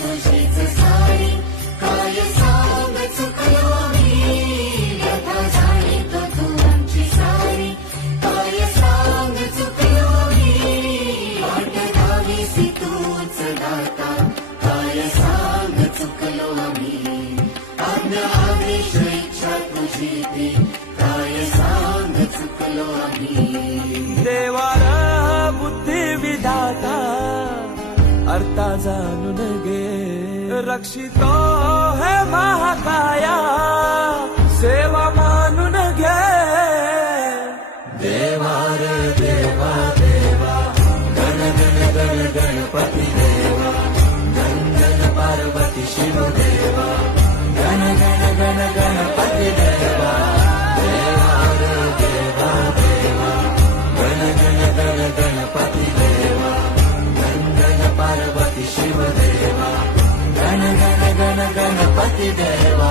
तुझीच सारी काय सांग चुकलो आम्ही व्यथा जाणीतो तू आमची सारी काय सांग चुकलो आम्ही वाट लावीसी तूच दाता काय सांग चुकलो आम्ही आज्ञा आदेश इच्छा तुझी ती काय सांग चुकलो आम्ही देवार बुद्धी विधाता अर्था जाणून घे रक्षितो हे महाकाया सेवा मानून घे देवा रे देवा देवा गण गण गण गणपती देवा गण गण पार्वती शिव देवा गण गण गण गणपती देवा देवा रे देवा देवा गण गण गण गणपती देवा गण गण पार्वती शिव देवा गण गण गण गणपती देवा